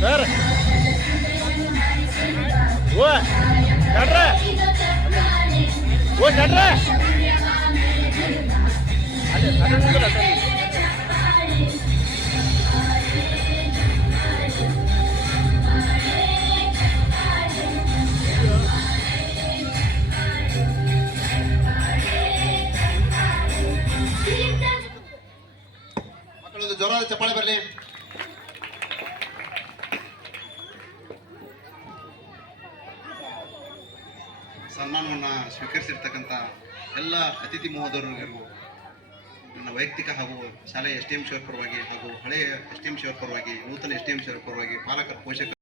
Sir ಓ ಶಟ್ರ ಓ ಶಟ್ರ ಮಕ್ಕಳೊಂದು ಜೋರಾದ ಚಪ್ಪಾಳೆ ಬರಲಿ. ಸನ್ಮಾನವನ್ನು ಸ್ವೀಕರಿಸಿರ್ತಕ್ಕಂಥ ಎಲ್ಲ ಅತಿಥಿ ಮಹೋದರರಿಗೂ ನನ್ನ ವೈಯಕ್ತಿಕ ಹಾಗೂ ಶಾಲೆಯ ಎಸ್ ಟಿ ಎಂ ಶಿವರ ಪರವಾಗಿ ಹಾಗೂ ಹಳೆಯ ಎಸ್ ಟಿ ಎಂ ಶಿವರ ಪರವಾಗಿ ನೂತನ ಎಸ್ ಟಿ ಎಂ ಶಿವರ ಪರವಾಗಿ ಪಾಲಕರ ಪೋಷಕರ